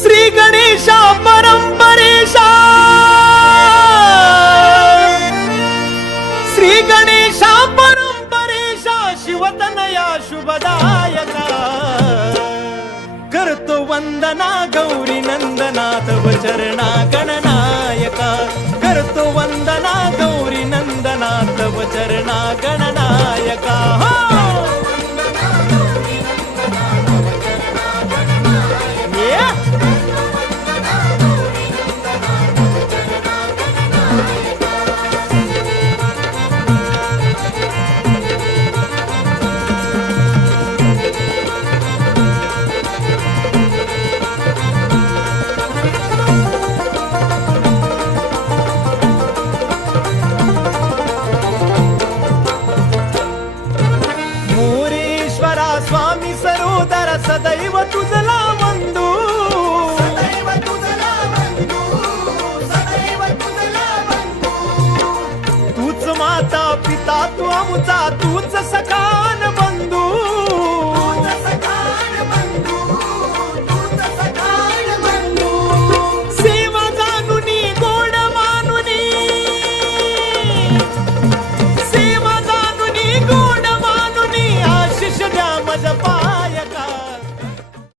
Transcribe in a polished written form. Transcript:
श्री गणेशा परंपरेशा, श्री गणेशा परंपरेशा, शिवतनया शुभदायका, करतो वंदना गौरी नंदना तव चरणा गणनायका, करतो वंदना गौरी नंदना तव चरणा गणनायका. स्वामी सरोदर सदैव तुझला वंदू, सदैव तुझला वंदू, सदैव तुझला वंदू. तूच माता पिता तू आमचा, तूच सखा